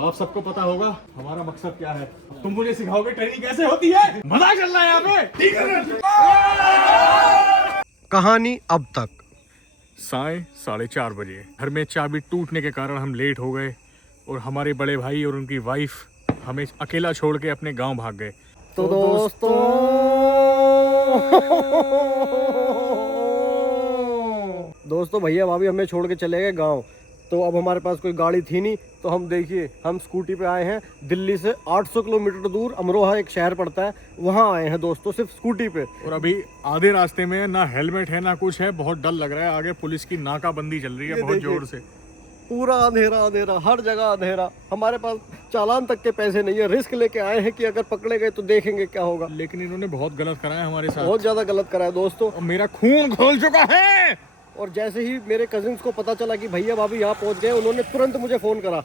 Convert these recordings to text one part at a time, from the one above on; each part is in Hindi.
आप सबको पता होगा हमारा मकसद क्या है। तुम मुझे सिखाओगे ट्रेनिंग कैसे होती है। मजा चल रहा है यहाँ पे, ठीक है। कहानी अब तक। साढ़े 4:30 बजे घर में चाबी टूटने के कारण हम लेट हो गए और हमारे बड़े भाई और उनकी वाइफ हमें अकेला छोड़ के अपने गांव भाग गए। तो दोस्तों भैया भाभी हमें छोड़ के चले गए गांव। तो अब हमारे पास कोई गाड़ी थी नहीं, तो हम देखिए हम स्कूटी पे आए हैं। दिल्ली से 800 किलोमीटर दूर अमरोहा एक शहर पड़ता है, वहाँ आए हैं दोस्तों सिर्फ स्कूटी पे। और अभी आधे रास्ते में ना हेलमेट है ना कुछ है, बहुत डर लग रहा है। आगे पुलिस की नाकाबंदी चल रही है बहुत जोर से। पूरा अंधेरा अंधेरा, हर जगह अंधेरा। हमारे पास चालान तक के पैसे नहीं है, रिस्क लेके आए हैं कि अगर पकड़े गए तो देखेंगे क्या होगा। लेकिन इन्होंने बहुत गलत कराया हमारे साथ, बहुत ज्यादा गलत कराया दोस्तों। और मेरा खून खोल चुका है। और जैसे ही मेरे कजिन्स को पता चला कि भैया भाभी यहाँ पहुँच गए, उन्होंने तुरंत मुझे फ़ोन करा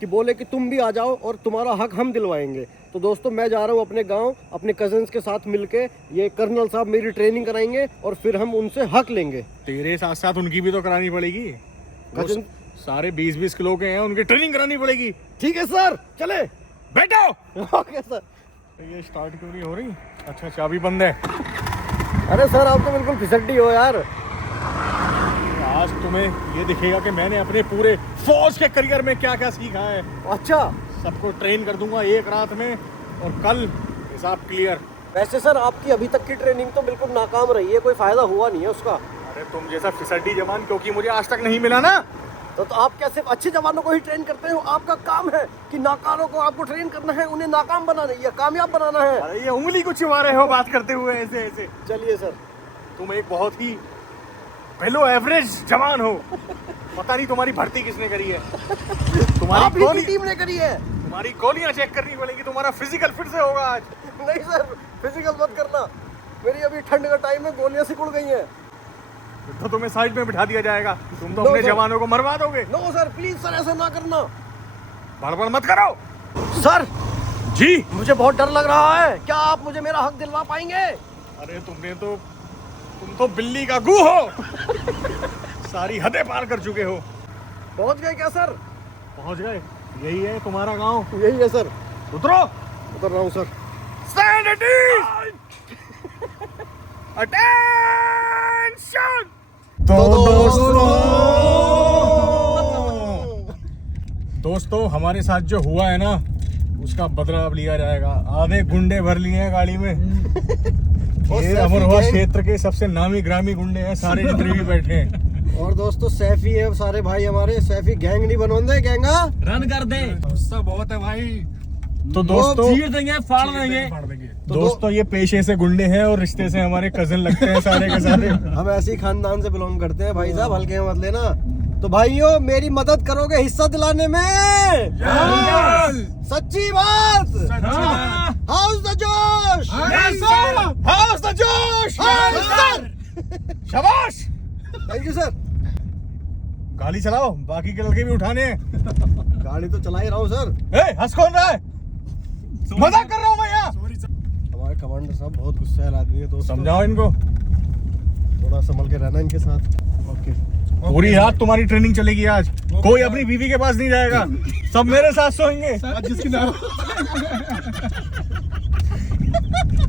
कि बोले कि तुम भी आ जाओ और तुम्हारा हक हम दिलवाएंगे। तो दोस्तों मैं जा रहा हूँ अपने गांव, अपने कजिन्स के साथ मिलके। ये कर्नल साहब मेरी ट्रेनिंग कराएंगे और फिर हम उनसे हक लेंगे। तेरे साथ साथ उनकी भी तो करानी पड़ेगी। कजिन सारे 20-20 किलो के हैं, उनकी ट्रेनिंग करानी पड़ेगी। ठीक है सर, चले बैठो। Okay sir. ये स्टार्ट क्यों नहीं हो रही? अच्छा चाबी बंद है। अरे सर आप तो बिल्कुल फिसड्डी हो यार। आज तुम्हें ये दिखेगा कि मैंने अपने पूरे फौज के करियर में क्या क्या सीखा है। अच्छा, सबको ट्रेन कर दूंगा एक रात में और कल हिसाब क्लियर। वैसे सर आपकी अभी तक की ट्रेनिंग तो बिल्कुल नाकाम रही है, कोई फायदा हुआ नहीं है उसका। अरे तुम जैसा फिसड्डी जवान क्योंकि मुझे आज तक नहीं मिला ना। तो आप क्या सिर्फ अच्छे जवानों को ही ट्रेन करते हो? आपका काम है कि नाकारों को आपको ट्रेन करना है, उन्हें नाकाम बनाना या कामयाब बनाना है। अरे ये उंगली कुछ छुपा रहे हो बात करते हुए ऐसे ऐसे। चलिए सर। तुम एक बहुत ही बिलो एवरेज जवान हो। पता नहीं तुम्हारी भर्ती किसने करी है। तुम्हारी टीम ने करी है। तुम्हारी गोलियां चेक करनी पड़ेगी। तुम्हारा फिजिकल फिर से होगा आज। नहीं सर, फिजिकल मत करना। मेरी अभी ठंड का टाइम है, गोलियां सिकुड़ गई हैं। तो तुम्हें साइड में बिठा दिया जाएगा। तुम तो अपने जवानों को मरवा दोगे। नो सर, प्लीज सर ऐसा ना करना। बड़बड़ मत करो। सर जी मुझे बहुत डर लग रहा है, क्या आप मुझे मेरा हक दिलवा पाएंगे? अरे तुम तो बिल्ली का गू हो। सारी हदें पार कर चुके हो। पहुंच गए क्या सर? पहुंच गए। यही है तुम्हारा गांव। यही है सर। उतरो। उतर रहा हूँ sir. Stand at ease! Attention! तो दोस्तों हमारे साथ जो हुआ है ना उसका बदला अब लिया जाएगा। आधे गुंडे भर लिए हैं गाड़ी में। ये अमरोहा क्षेत्र के सबसे नामी ग्रामी गुंडे हैं, सारे जितने भी बैठे हैं। और दोस्तों सैफी है सारे भाई हमारे। सैफी गैंग नहीं बनवाते, गैंगा रन कर दे। गुस्सा बहुत है भाई। तो दोस्तों चीर देंगे, फाड़ देंगे। तो दोस्तों ये पेशे से गुंडे हैं और रिश्ते से हमारे कजिन लगते हैं सारे के सारे। हम ऐसी खानदान से बिलोंग करते हैं भाई साहब, हल्के में मत लेना। तो भाइयों मेरी मदद करोगे हिस्सा दिलाने में? सच्ची बात। हाउस द जोश। हाउस द जोश। शाबाश। Thank you sir. गाड़ी चलाओ, बाकी के लड़के भी उठाने हैं। गाड़ी तो चला ही रहा हूँ सर। हंस कौन रहा है? मजाक कर रहा हूँ मैं यहाँ। हमारे कमांडर साहब बहुत गुस्सा है आदमी है दोस्तों। समझाओ इनको, थोड़ा संभल के रहना इनके साथ। ओके। पूरी रात तुम्हारी ट्रेनिंग चलेगी आज। कोई अपनी बीवी के पास नहीं जाएगा, सब मेरे साथ सोएंगे।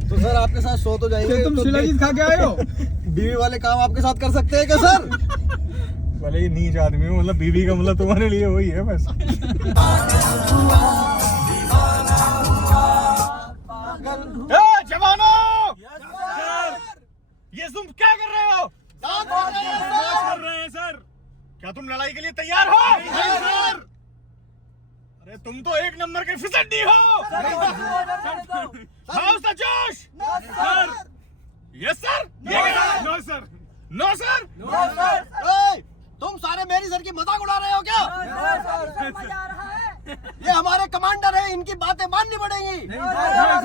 तो सर आपके साथ सो तो जाएंगे। तुम शिलाजीत खा के आए हो? बीवी वाले काम आपके साथ कर सकते हैं क्या सर? भले ही नीच आदमी हो, मतलब बीवी का मतलब तुम्हारे लिए वही है बस। जवानों, ये तुम क्या कर रहे हो? कर रहे हैं सर। क्या तुम लड़ाई के लिए तैयार हो? सर। अरे तुम तो एक नंबर के फिसड्डी हो। How's the josh. Yes sir. No sir. No sir. No sir. तुम सारे मेरी सर की मजाक उड़ा रहे हो क्या? ये हमारे कमांडर है, इनकी बातें माननी पड़ेंगी।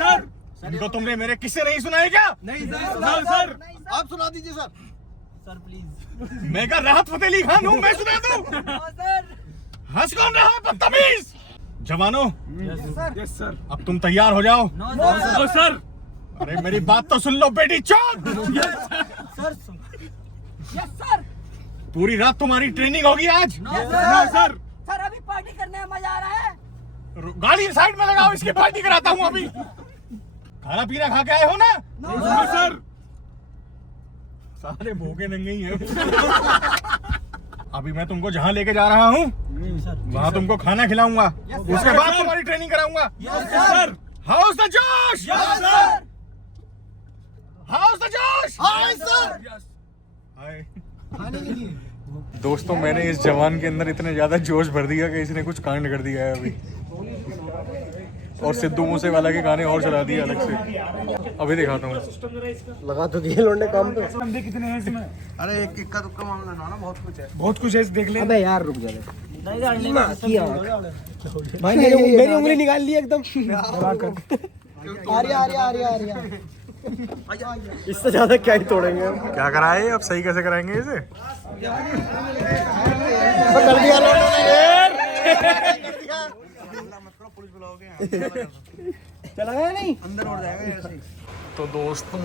सर इनको तुमने मेरे किस्से नहीं सुनाए क्या? नहीं सर। आप सुना दीजिए सर। Sir please. मैं क्या राहत फतेह अली खान हूँ, मैं सुना दूं? हंस कौन रहा है बदतमीज? जवानों। Yes sir. अब तुम तैयार हो जाओ। No sir. अरे मेरी बात तो सुन लो बेटी चौक। Sir yes sir. पूरी रात तुम्हारी ट्रेनिंग होगी आज। No sir. सर अभी पार्टी करने में मजा आ रहा है। गाड़ी साइड में लगाओ, इसकी पार्टी कराता हूँ अभी। खाना पीना खा के आए हो ना? नहीं सर। सारे भूखे नंगे ही हैं। अभी मैं तुमको जहाँ लेके जा रहा हूँ वहाँ तुमको खाना खिलाऊंगा, उसके बाद तुम्हारी ट्रेनिंग कराऊंगा। सर, हाउस द जोश। हाउस द जोश। दोस्तों, मैंने इस जवान के अंदर इतने ज्यादा जोश भर दिया कि इसने कुछ कांड कर दिया है अभी, और सिद्धू मूसेवाला के गाने और चला दिए अलग से। अभी दिखाता हूँ। लगा तो दिए लोंडे काम पे। बंदे कितने हैं इसमें? अरे एक इक्का दुक्का मामला ना, बहुत कुछ है। बहुत कुछ है, देख ले। अबे यार रुक जा भाई, मेरी उंगली निकाल ली एकदम। इससे ज्यादा क्या ही तोड़ेंगे हम। क्या कराए अब, सही कैसे कराएंगे इसे? कर दिया लोगों ने। पुलिस बुलाओगे? चला गया नहीं अंदर और जाएगा ऐसे ही। तो दोस्तों,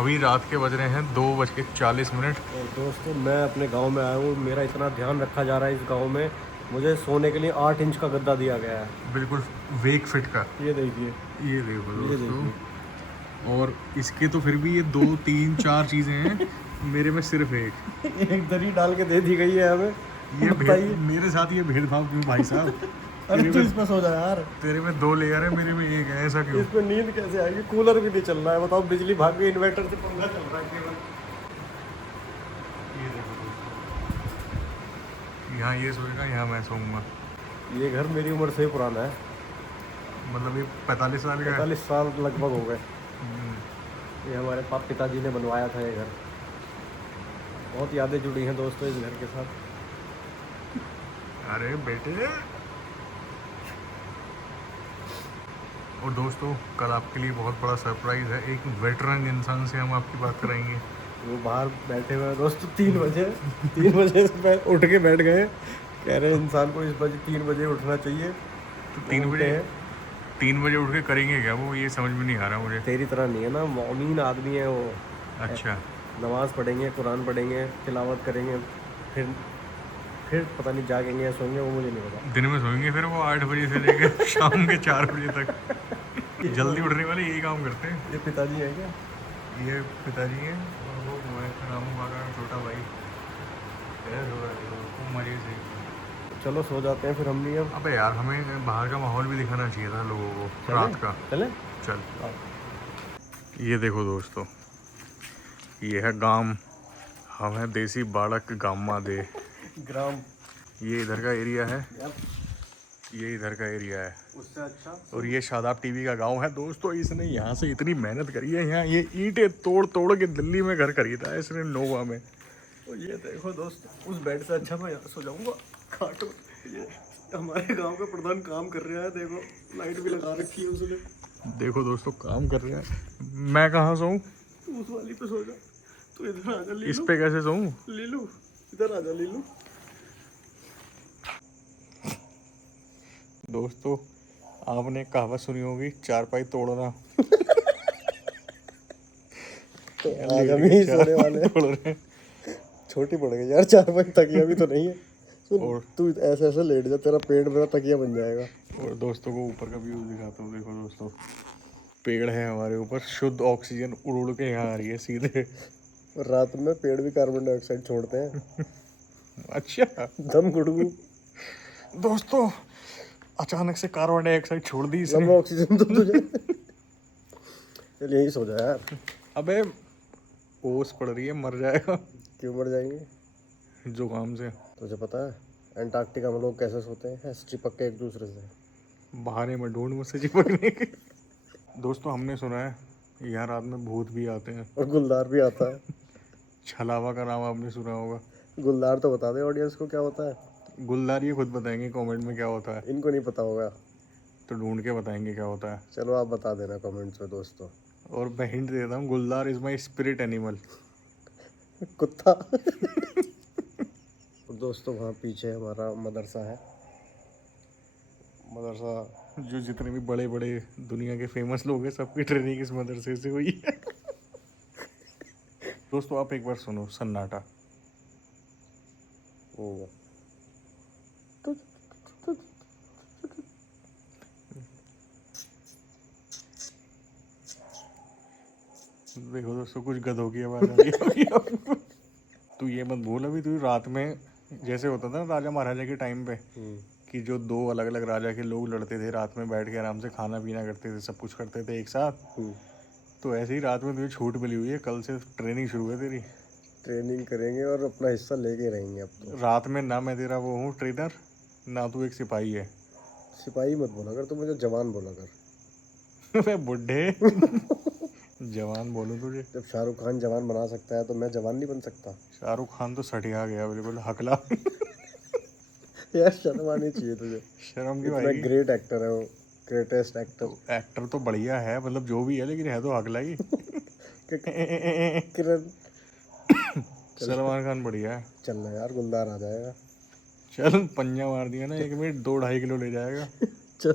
अभी रात के बज रहे हैं 2:40। और दोस्तों, मैं अपने गांव में आया हूँ। मेरा इतना ध्यान रखा जा रहा है इस गांव में। मुझे सोने के लिए 8 इंच का गद्दा दिया गया है। बिल्कुल वेक फिट का। ये देखिए, ये देखो दोस्तों, और इसके तो फिर भी ये 2 3 4 चीजें हैं, मेरे में सिर्फ एक दरी डाल के दे दी गई है हमें। ये मेरे साथ ये भेदभाव क्यों भाई साहब? अरे तू इसमें सो जा यार। तेरे में 2 लेयर है, मेरे में एक है, ऐसा क्यों? इसमें नींद कैसे आएगी? कूलर भी नहीं चल रहा है, बताओ। बिजली भाग गई, इन्वर्टर से पंखा चल रहा है केवल। ये देखो दोस्तों, यहाँ ये सोएगा, यहाँ मैं सोऊंगा। ये घर मेरी उम्र से ही पुराना है। मतलब ये 45 साल का है। 45 साल लगभग हो गए। ये हमारे पिताजी ने बनवाया था ये घर। बहुत यादें जुड़ी हैं दोस्तों इस घर के साथ। अरे बेटे, और दोस्तों, कल आपके लिए बहुत बड़ा सरप्राइज है। एक वेटरन इंसान से हम आपकी बात कराएंगे। वो बाहर बैठे हुए हैं दोस्तों। 3 बजे से उठ के बैठ गए। कह रहे हैं इंसान को इस बजे 3 बजे उठना चाहिए। तो 3 बजे उठ के करेंगे क्या वो? ये समझ में नहीं आ रहा मुझे। तेरी तरह नहीं है ना, मौमीन आदमी है वो। अच्छा, नमाज पढ़ेंगे, कुरान पढ़ेंगे, तिलावत करेंगे, फिर पता नहीं जागेंगे या सोएंगे, वो मुझे नहीं पता। दिन में सोएंगे फिर वो 8 बजे से लेकर शाम के 4 बजे तक। जल्दी उठने वाले यही काम करते हैं। ये पिताजी है क्या? ये पिताजी हैं, और वो मैं रामू का छोटा भाई है, मजे से। चलो सो जाते हैं फिर हम भी अब। अबे यार, हमें बाहर का माहौल भी दिखाना चाहिए था लोगों को रात का। चले चल। ये देखो दोस्तों, ये है गांव। हम है देसी बाड़क गामा दे ग्राम। ये इधर का एरिया है, ये इधर का एरिया है, उससे अच्छा। और ये शादाब टीवी का गांव है दोस्तों। इसने यहाँ से इतनी मेहनत करी है, यहाँ ये ईंटें तोड़ तोड़ के दिल्ली में घर खरीदा है इसने, नोवा में। तो ये देखो दोस्तों, उस बेड से अच्छा मैं यहाँ सो जाऊंगा खाट में। ये हमारे गांव का प्रधान काम कर रहा है, देखो लाइट भी लगा रखी है उसने। देखो दोस्तों, काम कर रहा है। मैं कहाँ सोऊं? उस वाली पे सो जा। तू इधर आ जा लीलू। इस पे कैसे सोऊं? लीलू इधर आ जा लीलू। दोस्तों, आपने कहावत सुनी होगी, चारपाई तोड़ना। तो आज हम ही सोने वाले हैं। तोड़ रहे हैं। छोटी पड़ गई यार, 4 5 तकिया भी तो नहीं है। और तू ऐसे ऐसे लेट जा, तेरा पेट मेरा तकिया बन जाएगा। और दोस्तों को ऊपर का व्यू दिखाता हूँ। देखो दोस्तों, पेड़ है हमारे ऊपर, शुद्ध ऑक्सीजन उड़ उड़ के यहाँ आ रही है सीधे। और रात में पेड़ भी कार्बन डाइऑक्साइड छोड़ते हैं। अच्छा दम गुड़गु। दोस्तों, अचानक से कार्बन डाइऑक्साइड छोड़ दी इसने। लंबा ऑक्सीजन तो तुझे। चल यही सो जा यार। अबे ओस पड़ रही है, मर जाएगा। क्यों मर जाएंगे? जुकाम से। तुझे पता है अंटार्कटिका में लोग कैसे सोते हैं? ऐसे चिपक के एक दूसरे से। बहाने में ढूंढ मुझसे चिपकने के। दोस्तों, हमने सुना है यहाँ रात में भूत भी आते हैं, और गुलदार भी आता है। छलावा का नाम आपने सुना होगा। गुलदार तो बता दे ऑडियंस को क्या होता है। गुलदार ये खुद बताएंगे कमेंट में क्या होता है, इनको नहीं पता होगा, तो ढूंढ के बताएंगे क्या होता है। चलो आप बता देना कमेंट्स में दोस्तों। और मैं हिंट देता हूँ, गुलदार इज माई स्पिरिट एनिमल। कुत्ता। और दोस्तों, वहाँ पीछे हमारा मदरसा है। मदरसा जो जितने भी बड़े बड़े दुनिया के फेमस लोग हैं, सबकी ट्रेनिंग इस मदरसे से हुई है। दोस्तों, आप एक बार सुनो सन्नाटा। देखो दोस्तों कुछ गधों की आवाज आ रही है। तू ये मत भूल अभी, तू रात में जैसे होता था ना राजा महाराजा के टाइम पे कि जो दो अलग अलग राजा के लोग लड़ते थे, रात में बैठ के आराम से खाना पीना करते थे, सब कुछ करते थे एक साथ। तो ऐसे ही रात में तुझे छूट मिली हुई है, कल से ट्रेनिंग शुरू है तेरी। ट्रेनिंग करेंगे और अपना हिस्सा लेके रहेंगे अब तो। रात में ना मैं तेरा वो हूँ ट्रेनर, ना तू एक सिपाही है। सिपाही मत बोला कर, तू मुझे जवान बोला कर। मैं बुढ़े जवान बोलूँ तुझे? जब शाहरुख खान जवान बना सकता है तो मैं जवान नहीं बन सकता? शाहरुख खान तो सटिया गया बिल्कुल, हकला। यार शर्म आनी चाहिए तुझे। शर्म की इतना भाई, ग्रेट एक्टर है वो, ग्रेटेस्ट एक्टर। एक्टर तो बढ़िया है, मतलब जो भी है, लेकिन है तो हकला ही। किरण सलमान खान बढ़िया है। चल ना यार, गुलदार आ जाएगा। चल पंजा मार दिया ना 1 मिनट 2-2.5 किलो ले जाएगा। चल।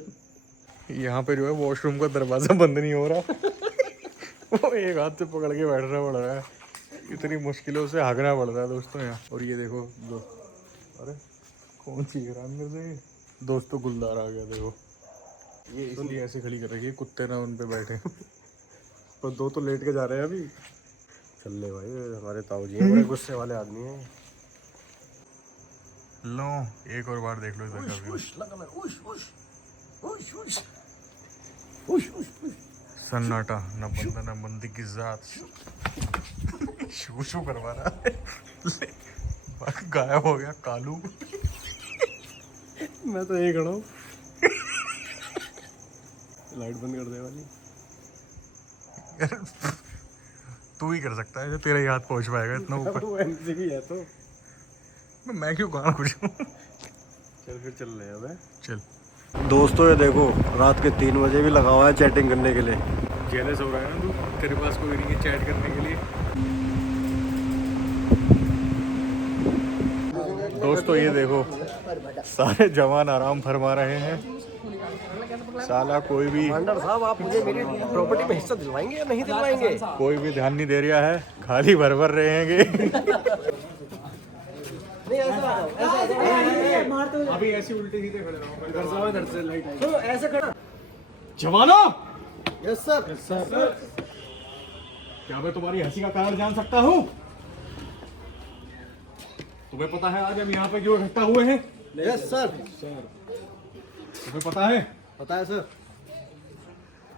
यहाँ पे जो है वॉशरूम का दरवाजा बंद नहीं हो रहा। वो एक हाथ से पकड़ के बैठना पड़ रहा है, इतनी मुश्किलों से हगना पड़ रहा है दोस्तों यहाँ। और ये देखो अरे कौन सी है अंदर से दोस्तों, गुलदार आ गया देखो। ये इसलिए ऐसे खड़ी कर रखी है, कुत्ते ना उन पे बैठे। और 2 तो लेट के जा रहे हैं अभी। चल ले भाई, हमारे ताऊ जी हैं, बड़े गुस्से वाले आदमी हैं। लो एक और बार देख लो इधर का व्यू। सन्नाटा, न बंदा न बंदी की जात। शू शू करवा रहा है। गायब हो गया कालू। मैं तो यही खड़ा हूँ। लाइट बंद कर दे वाली। तू ही कर सकता है, जो तेरा ही हाथ पहुंच पाएगा इतना ऊपर। वो एमसीबी है तो मैं क्यों कहाँ कुछ हूँ। चल फिर चल रहे हैं अब। चल दोस्तों ये देखो, रात के 3 बजे भी लगा हुआ है चैटिंग करने के लिए। जेलस हो रहा है ना तू, तेरे पास कोई नहीं है चैट करने के लिए। दोस्तों ये देखो, सारे जवान आराम फरमा रहे हैं। साला कोई भी कमांडर साहब, आप मुझे मेरी प्रॉपर्टी में हिस्सा दिलवाएंगे या नहीं दिलवाएंगे? कोई भी ध्यान नहीं दे रहा है, खाली भर रहे हैं। अभी ऐसे उल्टे सीधे खड़े रहो। इधर से आओ, इधर से लाइट आई। तो ऐसे खड़ा। जवानों! Yes sir. Yes sir. क्या मैं तुम्हारी हंसी का कारण जान सकता हूँ? तुम्हें पता है आज हम यहाँ पे क्यों इकट्ठा हुए हैं? Yes sir. तुम्हें पता है? पता है सर।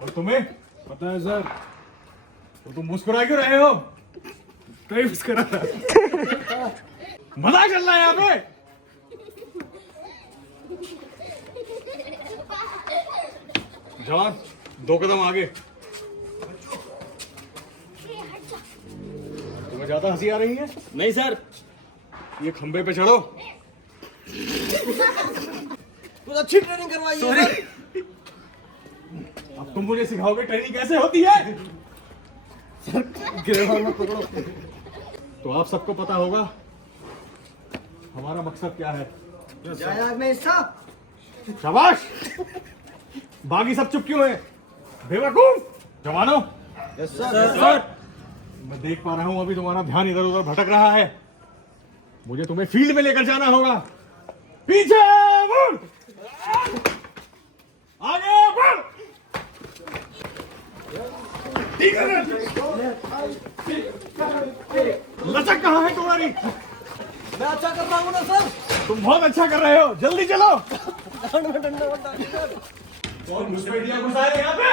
और तुम्हें पता है सर? तो तुम मुस्कुरा क्यों रहे हो? कहीं मुस्कुरा मजा चल रहा है यहाँ पे। जवान 2 कदम आगे। तुम्हें ज्यादा हंसी आ रही है? नहीं सर। ये खंबे पे चढ़ो। कुछ अच्छी ट्रेनिंग करवाइए सर। अब तुम मुझे सिखाओगे ट्रेनिंग कैसे होती है? गिरफ्तार मत पकड़ो। तो आप सबको पता होगा हमारा मकसद क्या है। में हिस्सा। शाबाश। बाकी सब चुप क्यों है? बेवकूफ जवानों। Yes sir. मैं देख पा रहा हूं अभी तुम्हारा ध्यान इधर उधर भटक रहा है। मुझे तुम्हें फील्ड में लेकर जाना होगा। पीछे मुड़, आगे बढ़। लचक कहाँ है तुम्हारी? मैं अच्छा कर रहा हूँ ना सर। तुम बहुत अच्छा कर रहे हो, जल्दी चलो। डंडा मत डालिए सर। कौन घुसपैठिया घुसा है यहाँ पे?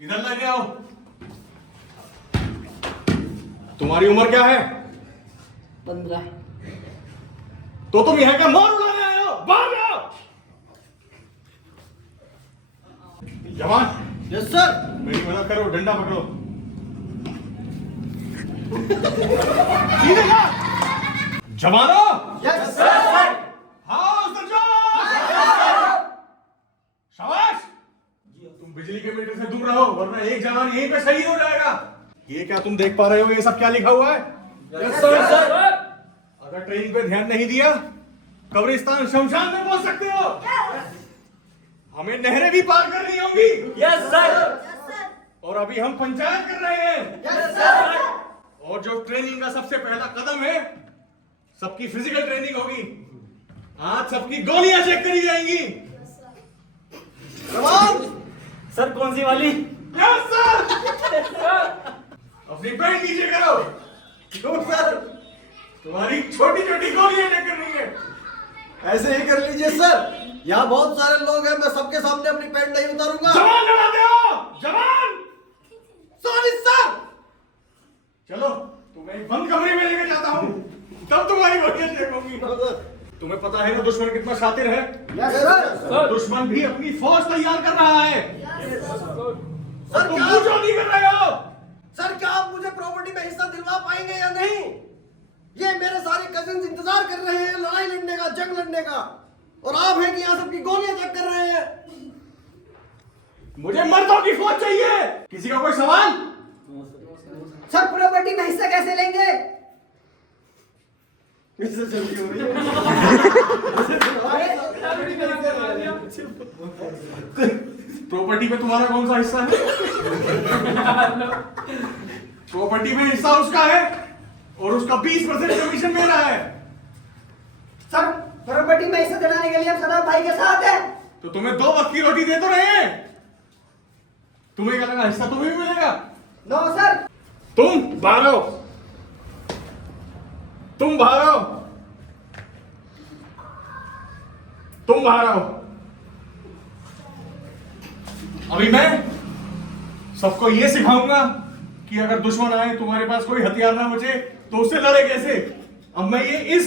इधर लगे आओ। तुम्हारी उम्र क्या है? 15। तो तुम यहाँ का मोर उड़ाने आए हो? बाहर आओ। जवान। Yes sir. मेरी मदद करो, डंडा पकड़ो। सीधे जा। जवानों। Yes sir. हाँ सर। शाबाश। तुम बिजली के मीटर से दूर रहो, वरना एक जवान यहीं पे शहीद हो जाएगा। ये क्या तुम देख पा रहे हो? ये सब क्या लिखा हुआ है? Yes sir. अगर ट्रेनिंग पे ध्यान नहीं दिया, कब्रिस्तान शमशान में पहुंच सकते हो। हमें नहरें भी पार करनी होंगी। Yes sir. और अभी हम पंचायत कर रहे हैं। Yes sir. और जो ट्रेनिंग का सबसे पहला कदम है, सबकी फिजिकल ट्रेनिंग होगी। आज सबकी गोलियां चेक करी जाएंगी। जवान सर कौन सी वाली? Yes sir. अपनी पैंट नीचे करो। क्यों सर? तुम्हारी छोटी छोटी गोलियां चेक करनी है। ऐसे ही कर लीजिए सर। यहाँ बहुत सारे लोग हैं, मैं सबके सामने अपनी पैंट नहीं उतारूंगा। जवान लड़ाते हो जवान। Sorry sir. चलो तुम्हें एक बंद कमरे में लेकर जाता हूँ, तब तुम्हारी गोलियां चेक होंगी। तुम्हें पता है ना दुश्मन कितना शातिर है? Yes sir. दुश्मन भी अपनी फौज तैयार कर रहा है। सर तुम क्या पूछो नहीं कर रहे हो। सर क्या आप मुझे प्रॉपर्टी में हिस्सा दिलवा पाएंगे या नहीं? ये मेरे सारे कजिन्स इंतजार कर रहे हैं लड़ाई लड़ने का, जंग लड़ने का, और आप हैं कि यहाँ सबकी गोलियां चेक कर रहे हैं। मुझे मर्दों की फौज चाहिए। किसी का कोई सवाल? सर प्रॉपर्टी में हिस्सा कैसे लेंगे? इससे जल्दी हो रही है। प्रॉपर्टी में तुम्हारा कौन सा हिस्सा है? प्रॉपर्टी में हिस्सा उसका है और उसका 20% कमीशन मेरा है। सर प्रॉपर्टी में हिस्सा दिलाने के लिए हम सदाब भाई के साथ हैं। तो तुम्हें 2 वक्त की रोटी दे तो रहे हैं। तुम्हें क्या लगा हिस्सा तुम्हें भी मिलेगा? No sir. तुम बाहर आओ। तुम बाहर आओ। तुम बाहर आओ। अभी मैं सबको यह सिखाऊंगा कि अगर दुश्मन आए, तुम्हारे पास कोई हथियार ना बचे, तो उससे लड़े कैसे। अब मैं ये इस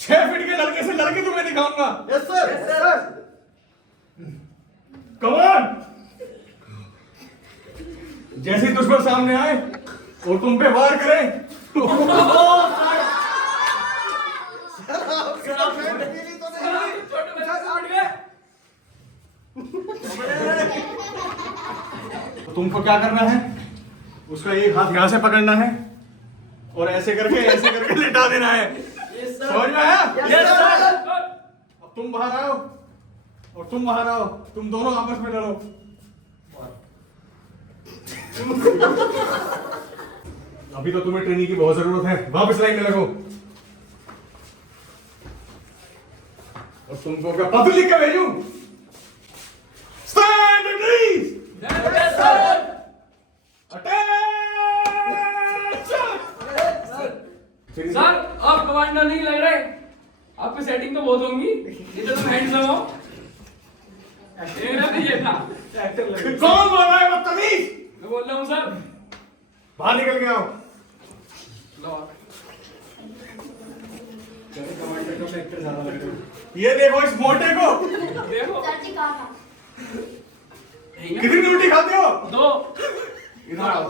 6 फीट के लड़के से लड़के तुम्हें दिखाऊंगा। Yes sir. Yes sir. Come on. जैसे ही दुश्मन सामने आए और तुम पे वार करें तो तो तुमको क्या करना है? उसका एक हाथ यहां से पकड़ना है और ऐसे करके लिटा देना है। समझ में आया? अब तुम बाहर आओ और तुम बाहर आओ। तुम दोनों आपस में लड़ो। अभी तो तुम्हें ट्रेनिंग की बहुत जरूरत है। वापस लाइन में लगो। और तुमको क्या पत्र लिख के भेजूं? स्टैंड एट सर आप कमांडर नहीं लग रहे। आपकी सेटिंग तो बहुत होंगी। इधर तुम हैंडसम हो। ये था। कौन बोल रहा है बदतमीज? मैं बोल रहा हूँ सर। बाहर निकल के आओ। ये देखो इस मोटे को। देखो कितनी रोटी खाते हो? 2। इधर आओ।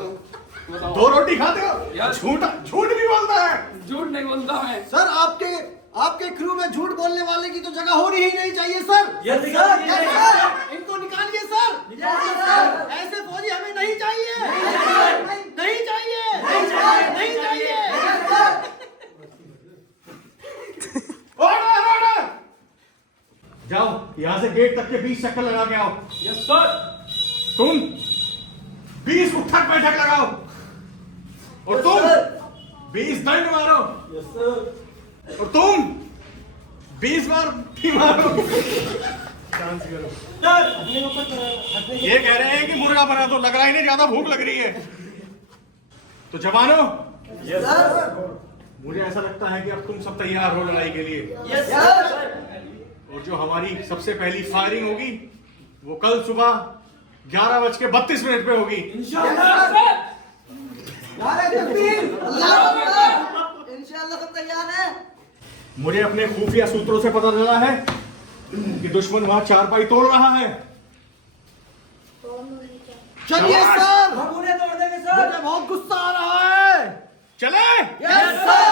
2 रोटी खाते हो? यार। झूठ भी बोलता है। झूठ नहीं बोलता मैं। सर आपके क्रू में झूठ बोलने वाले की तो जगह होनी ही नहीं चाहिए sir. Yes sir, sir. Yes sir. इनको निकालिए सर। ऐसे फौजी हमें नहीं चाहिए। नहीं चाहिए। नहीं चाहिए। Order order. जाओ यहां से गेट तक के 20 चक्कर लगा के आओ। Yes sir. तुम 20 उठक बैठक लगाओ और तुम 20 दंड मारो। Yes sir. और तुम 20 बार भी मारो। डांस करो। ये कह रहे हैं कि मुर्गा बना दो। लग रहा है इन्हें ज्यादा भूख लग रही है। तो जवानों, यस सर। मुझे ऐसा लगता है कि अब तुम सब तैयार हो लड़ाई के लिए। Yes sir. और जो हमारी सबसे पहली फायरिंग होगी वो कल सुबह 11:32 पे होगी। इंशाल्लाह सब तैयार है। मुझे अपने खुफिया सूत्रों से पता चला है कि दुश्मन वहां चारपाई तोड़ रहा है। चलिए सर। हम उन्हें तोड़ देंगे सर। मुझे बहुत गुस्सा आ रहा है। चले। Yes sir.